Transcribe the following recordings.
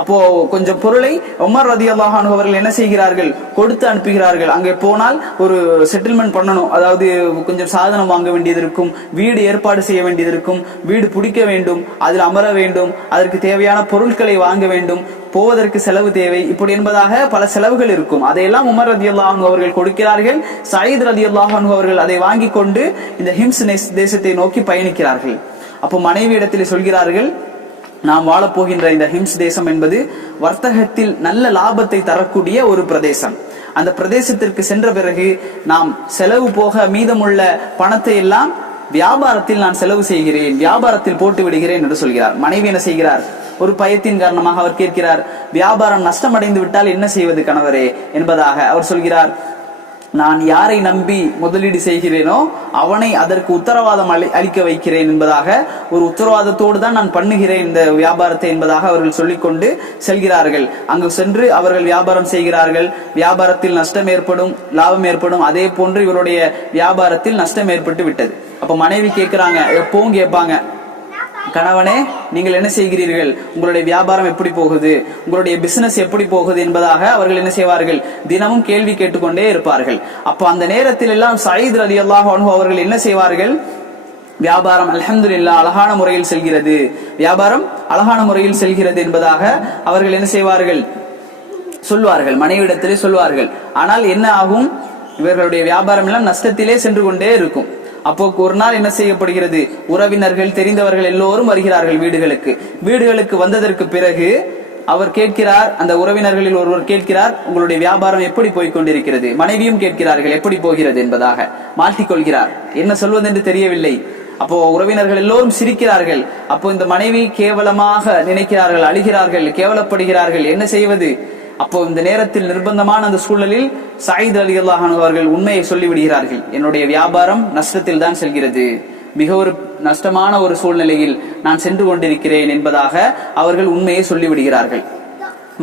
அப்போ கொஞ்சம் பொருளை உமர் ரலியல்லாஹு அன்ஹு அவர்கள் என்ன செய்கிறார்கள், கொடுத்து அனுப்புகிறார்கள். அங்கே போனால் ஒரு செட்டில்மெண்ட் பண்ணணும், அதாவது கொஞ்சம் சாதனம் வாங்க வேண்டியது இருக்கும், வீடு ஏற்பாடு செய்ய வேண்டியது இருக்கும், வீடு பிடிக்க வேண்டும், அதில் அமர வேண்டும், அதற்கு தேவையான பொருட்களை வாங்க வேண்டும், போவதற்கு செலவு தேவை, இப்படி என்பதாக பல செலவுகள் இருக்கும். அதையெல்லாம் உமர் ரலியல்லாஹு அன்ஹு அவர்கள் கொடுக்கிறார்கள். சயீத் ரலியல்லாஹு அன்ஹு அவர்கள் அதை வாங்கி கொண்டு இந்த ஹிம்ஸ் தேசத்தை நோக்கி பயணிக்கிறார்கள். அப்போ மனைவி இடத்தில் சொல்கிறார்கள், நாம் வாழப்போகின்ற இந்த ஹிம்ஸ் தேசம் என்பது வர்த்தகத்தில் நல்ல லாபத்தை தரக்கூடிய ஒரு பிரதேசம். அந்த பிரதேசத்திற்கு சென்ற பிறகு நாம் செலவு போக மீதமுள்ள பணத்தை எல்லாம் வியாபாரத்தில் நான் செலவு செய்கிறேன், வியாபாரத்தில் போட்டு விடுகிறேன் என்று சொல்கிறார். மனைவி என்ன செய்கிறார், ஒரு பயத்தின் காரணமாக அவர் கேட்கிறார், வியாபாரம் நஷ்டமடைந்து விட்டால் என்ன செய்வது கணவரே என்பதாக அவர் சொல்கிறார், நான் யாரை நம்பி முதலீடு செய்கிறேனோ அவனை அதற்கு உத்தரவாதம் அளிக்க வைக்கிறேன் என்பதாக ஒரு உத்தரவாதத்தோடு தான் நான் பண்ணுகிறேன் இந்த வியாபாரத்தை என்பதாக அவர்கள் சொல்லிக்கொண்டு செல்கிறார்கள். அங்கு சென்று அவர்கள் வியாபாரம் செய்கிறார்கள். வியாபாரத்தில் நஷ்டம் ஏற்படும், லாபம் ஏற்படும். அதே போன்று இவருடைய வியாபாரத்தில் நஷ்டம் ஏற்பட்டு விட்டது. அப்ப மனைவி கேட்கிறாங்க, எப்பவும் கேட்பாங்க, கணவனே நீங்கள் என்ன செய்கிறீர்கள், உங்களுடைய வியாபாரம் எப்படி போகுது, உங்களுடைய பிசினஸ் எப்படி போகுது என்பதாக அவர்கள் என்ன செய்வார்கள், தினமும் கேள்வி கேட்டுக்கொண்டே இருப்பார்கள். அப்ப அந்த நேரத்தில் எல்லாம் சயீத் ரலியல்லாஹு அன்ஹு அவர்கள் என்ன செய்வார்கள், வியாபாரம் அல்ஹம்துலில்லாஹ் அழகான முறையில் செல்கிறது, வியாபாரம் அழகான முறையில் செல்கிறது என்பதாக அவர்கள் என்ன செய்வார்கள், சொல்வார்கள், மனைவிடத்திலே சொல்வார்கள். ஆனால் என்ன ஆகும், இவர்களுடைய வியாபாரம் எல்லாம் நஷ்டத்திலே சென்று கொண்டே இருக்கும். அப்போ ஒரு நாள் என்ன செய்யப்படுகிறது, உறவினர்கள் தெரிந்தவர்கள் எல்லோரும் வருகிறார்கள் வீடுகளுக்கு வந்ததற்கு பிறகு அவர் கேட்கிறார், அந்த உறவினர்களில் ஒருவர் கேட்கிறார், உங்களுடைய வியாபாரம் எப்படி போய்கொண்டிருக்கிறது, மனைவியும் கேட்கிறார்கள் எப்படி போகிறது என்பதாக. மாட்டிக்கொள்கிறார், என்ன சொல்வதென்று தெரியவில்லை. அப்போ உறவினர்கள் எல்லோரும் சிரிக்கிறார்கள். அப்போ இந்த மனைவி கேவலமாக நினைக்கிறார்கள், அழுகிறார்கள், கேவலப்படுகிறார்கள், என்ன செய்வது. அப்போ இந்த நேரத்தில் நிர்பந்தமான அந்த சூழலில் சயீத் ரலியல்லாஹு அன்ஹு அவர்கள் உண்மையை சொல்லிவிடுகிறார்கள், என்னுடைய வியாபாரம் நஷ்டத்தில் தான் செல்கிறது, மிக ஒரு நஷ்டமான ஒரு சூழ்நிலையில் நான் சென்று கொண்டிருக்கிறேன் என்பதாக அவர்கள் உண்மையை சொல்லிவிடுகிறார்கள்.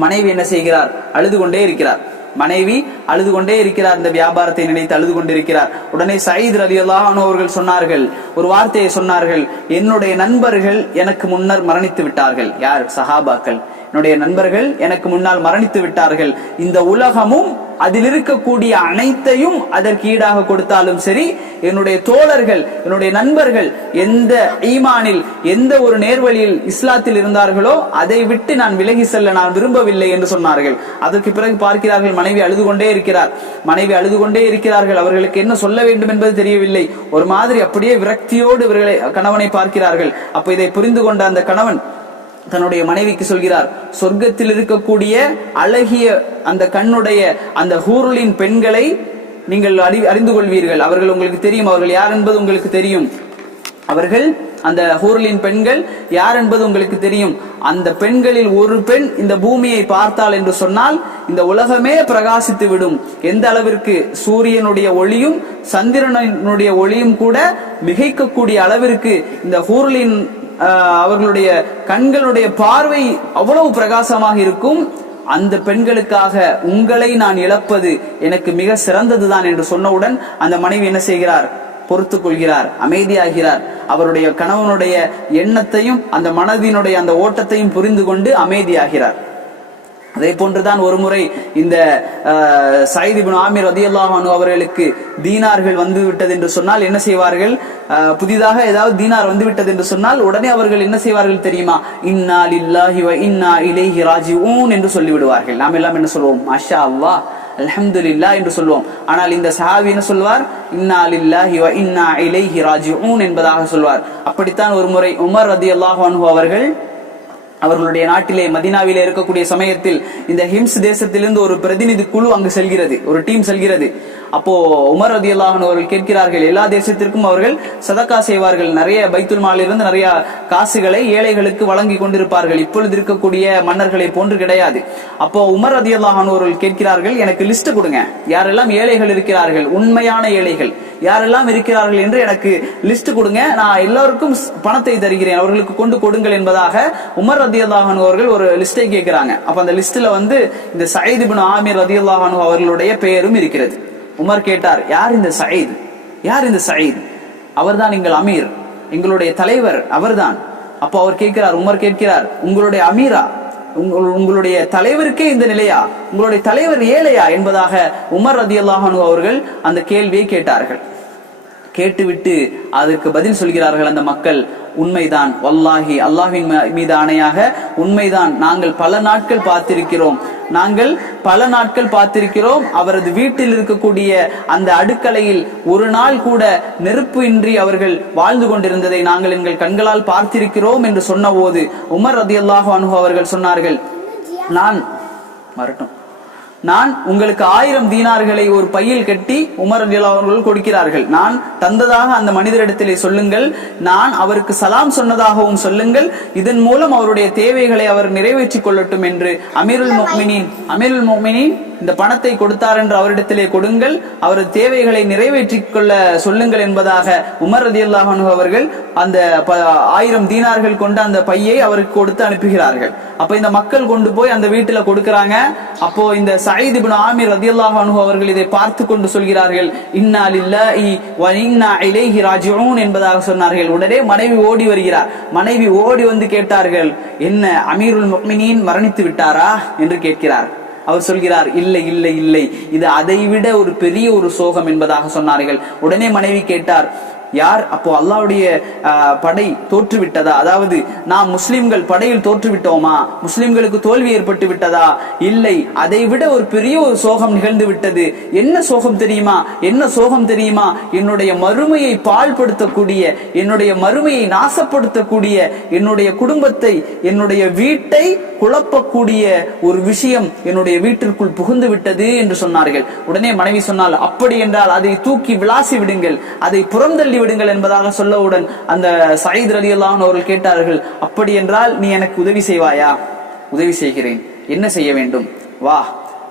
மனைவி என்ன செய்கிறார், அழுது கொண்டே இருக்கிறார். மனைவி அழுது கொண்டே இருக்கிறார், இந்த வியாபாரத்தை நினைத்து அழுது கொண்டிருக்கிறார். உடனே சயீத் ரலியல்லாஹு அன்ஹு அவர்கள் சொன்னார்கள், ஒரு வார்த்தையை சொன்னார்கள், என்னுடைய நண்பர்கள் எனக்கு முன்னர் மரணித்து விட்டார்கள். யார், சஹாபாக்கள். என்னுடைய நண்பர்கள் எனக்கு முன்னால் மரணித்து விட்டார்கள். இந்த உலகமும் அதில் இருக்கக்கூடிய அனைத்தையும் அதற்கு ஈடாக கொடுத்தாலும் சரி, என்னுடைய தோழர்கள், என்னுடைய நண்பர்கள் எந்த ஈமானில், எந்த ஒரு நேர்வழியில் இஸ்லாத்தில் இருந்தார்களோ அதை விட்டு நான் விலகி செல்ல நான் விரும்பவில்லை என்று சொன்னார்கள். அதற்கு பிறகு பார்க்கிறார்கள், மனைவி அழுது கொண்டே இருக்கிறார்கள். அவர்களுக்கு என்ன சொல்ல வேண்டும் என்பது தெரியவில்லை. ஒரு மாதிரி அப்படியே விரக்தியோடு இவர்களை கணவனை பார்க்கிறார்கள். அப்ப இதை புரிந்து கொண்ட அந்த கணவன் தன்னுடைய மனைவிக்கு சொல்கிறார், சொர்க்கத்தில் இருக்கக்கூடிய அழகிய அந்த கண்ணுடைய அந்த ஹூருலின் பெண்களை நீங்கள் அறிந்து கொள்வீர்கள். அவர்கள் உங்களுக்கு தெரியும், அவர்கள் யார் என்பது உங்களுக்கு தெரியும். அவர்கள் அந்த ஹூருலின் பெண்கள் யார் என்பது உங்களுக்கு தெரியும். அந்த பெண்களில் ஒரு பெண் இந்த பூமியை பார்த்தாள் என்று சொன்னால் இந்த உலகமே பிரகாசித்து விடும். எந்த அளவிற்கு சூரியனுடைய ஒளியும் சந்திரனுடைய ஒளியும் கூட மிகைக்கக்கூடிய அளவிற்கு இந்த ஹூருலின் அவர்களுடைய கண்களுடைய பார்வை அவ்வளவு பிரகாசமாக இருக்கும். அந்த பெண்களுக்காக உங்களை நான் இழப்பது எனக்கு மிக சிறந்ததுதான் என்று சொன்னவுடன் அந்த மனைவி என்ன செய்கிறார், பொறுத்துக் கொள்கிறார், அமைதியாகிறார். அவருடைய கணவனுடைய எண்ணத்தையும் அந்த மனதினுடைய அந்த ஓட்டத்தையும் புரிந்து கொண்டு அமைதியாகிறார். அதே போன்றுதான் ஒரு முறை இந்த சயீத் இப்னு ஆமிர் ரலியல்லாஹு அன்ஹு அவர்களுக்கு தீனார்கள் வந்து விட்டது என்று சொன்னால் என்ன செய்வார்கள், புதிதாக ஏதாவது தீனார் வந்து விட்டது என்று சொன்னால் உடனே அவர்கள் என்ன செய்வார்கள் தெரியுமா, இன்னா லில்லாஹி வ இன்னா இலைஹி ராஜிஊன் என்று சொல்லிவிடுவார்கள். நாம் எல்லாம் என்ன சொல்வோம், மாஷா அல்லாஹ் அல்ஹம்துலில்லாஹ் என்று சொல்வோம். ஆனால் இந்த சஹாபி என்ன சொல்வார், இன்னா லில்லாஹி வ இன்னா இலைஹி ராஜிஊன் என்பதாக சொல்வார். அப்படித்தான் ஒரு முறை உமர் ரலியல்லாஹு அன்ஹு அவர்களுடைய நாட்டிலே மதீனாவிலே இருக்கக்கூடிய சமயத்தில் இந்த ஹிம்ஸ் தேசத்திலிருந்து ஒரு பிரதிநிதி குழு அங்கு செல்கிறது, ஒரு டீம் செல்கிறது. அப்போ உமர் ரலியல்லாஹு அன்ஹு அவர்கள் கேட்கிறார்கள், எல்லா தேசத்திற்கும் அவர்கள் சதக்கா செய்வார்கள், நிறைய பைத்துல் மாலிலிருந்து நிறைய காசுகளை ஏழைகளுக்கு வழங்கி கொண்டிருப்பார்கள், இப்பொழுது இருக்கக்கூடிய மன்னர்களை போன்று கிடையாது. அப்போ உமர் ரலியல்லாஹு அன்ஹு அவர்கள் கேட்கிறார்கள், எனக்கு லிஸ்ட் கொடுங்க, யாரெல்லாம் ஏழைகள் இருக்கிறார்கள், உண்மையான ஏழைகள் யாரெல்லாம் இருக்கிறார்கள் என்று எனக்கு லிஸ்ட் கொடுங்க, நான் எல்லாருக்கும் பணத்தை தருகிறேன், அவர்களுக்கு கொண்டு கொடுங்கள் என்பதாக உமர் ரலியல்லாஹு அன்ஹு அவர்கள் ஒரு லிஸ்டை கேட்கிறாங்க. அப்ப அந்த லிஸ்ட்ல இந்த சயீத் இப்னு ஆமிர் ரலியல்லாஹு அன்ஹு அவர்களுடைய பெயரும் இருக்கிறது. உமர் கேட்டார், யார் இந்த சயீத், யார் இந்த சயீத், அவர்தான் எங்கள் அமீர், எங்களுடைய தலைவர் அவர்தான். அப்போ அவர் கேட்கிறார், உமர் கேட்கிறார், உங்களுடைய அமீரா, உங்களுடைய தலைவருக்கே இந்த நிலையா, உங்களுடைய தலைவர் ஏழையா என்பதாக உமர் ரலியல்லாஹு அன்ஹு அவர்கள் அந்த கேள்வியை கேட்டார்கள். கேட்டுவிட்டு அதற்கு பதில் சொல்கிறார்கள் அந்த மக்கள், உண்மைதான், வல்லாஹி அல்லாஹ்வின் மீது ஆணையாக உண்மைதான், நாங்கள் பல நாட்கள் பார்த்திருக்கிறோம் அவரது வீட்டில் இருக்கக்கூடிய அந்த அடுக்கலையில் ஒரு நாள் கூட நெருப்பு இன்றி அவர்கள் வாழ்ந்து கொண்டிருந்ததை நாங்கள் எங்கள் கண்களால் பார்த்திருக்கிறோம் என்று சொன்னபோது உமர் ரலியல்லாஹு அன்ஹு அவர்கள் சொன்னார்கள், நான் உங்களுக்கு 1000 தீனார்களை ஒரு பையில் கட்டி உமர் ரலியல்லாஹு அவர்கள் கொடுக்கிறார்கள். நான் தந்ததாக அந்த மனிதரிடத்திலே சொல்லுங்கள், நான் அவருக்கு சலாம் சொன்னதாகவும் சொல்லுங்கள், இதன் மூலம் அவருடைய தேவைகளை அவர் நிறைவேற்றிக் கொள்ளட்டும் என்று அமீருல் முஃமினீன் இந்த பணத்தை கொடுத்தார் என்று அவரிடத்திலே கொடுங்கள், அவரது தேவைகளை நிறைவேற்றிக் கொள்ள சொல்லுங்கள் என்பதாக உமர் ரலியல்லாஹு அன்ஹு அவர்கள் அந்த 1000 தீனார்கள் கொண்ட அந்த பையை அவருக்கு கொடுத்து அனுப்புகிறார்கள். அப்ப இந்த மக்கள் கொண்டு போய் அந்த வீட்டுல கொடுக்கறாங்க. அப்போ இந்த சயீத் இப்னு ஆமிர் ரலியல்லாஹு அன்ஹு அவர்கள் இதை பார்த்து கொண்டு சொல்கிறார்கள், இன்னா லில்லாஹி வ இன்னா இலைஹி ராஜிஊன் என்பதாக சொன்னார்கள். உடனே மனைவி ஓடி வருகிறார். மனைவி ஓடி வந்து கேட்டார்கள், என்ன அமீருல் முஃமினீன் மரணித்து விட்டாரா என்று கேட்கிறார். அவர் சொல்கிறார், இல்லை இல்லை இல்லை, இது அதைவிட ஒரு பெரிய ஒரு சோகம் என்பதாக சொன்னார்கள். உடனே மனைவி கேட்டார், யார்? அப்போ அல்லாஹ்வுடைய படை தோற்றுவிட்டதா, அதாவது நாம் முஸ்லிம்கள் படையில் தோற்றுவிட்டோமா, முஸ்லிம்களுக்கு தோல்வி ஏற்பட்டு விட்டதா? இல்லை, அதை விட ஒரு பெரிய ஒரு சோகம் நிகழ்ந்து விட்டது. என்ன சோகம் தெரியுமா? என்னுடைய மறுமையை பாழ்படுத்தக்கூடிய, என்னுடைய மறுமையை நாசப்படுத்தக்கூடிய, என்னுடைய குடும்பத்தை, என்னுடைய வீட்டை குழப்பக்கூடிய ஒரு விஷயம் என்னுடைய வீட்டிற்குள் புகுந்து விட்டது என்று சொன்னார்கள். உடனே மனைவி சொன்னால், அப்படி என்றால் அதை தூக்கி விளாசி விடுங்கள், அதை புறந்தள்ளி விடுங்கள் என்பதாக சொல்லவுடன் அந்த சயீத் ரலியல்லாஹு அன்ஹு அவர்கள் கேட்டார்கள், அப்படி என்றால் நீ எனக்கு உதவி செய்வாயா? உதவி செய்கிறேன். என்ன செய்ய வேண்டும்? வா,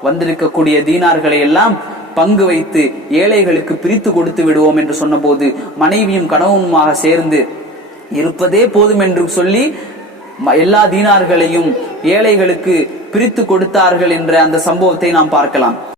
வந்திருக்கக்கூடிய தீனார்களை எல்லாம் பங்கு வைத்து ஏழைகளுக்கு பிரித்து கொடுத்து விடுவோம் என்று சொன்னபோது மனைவியும் கணவனுமாக சேர்ந்து இருப்பதே போதும் என்று சொல்லி எல்லா தீனார்களையும் ஏழைகளுக்கு பிரித்து கொடுத்தார்கள் என்ற அந்த சம்பவத்தை நாம் பார்க்கலாம்.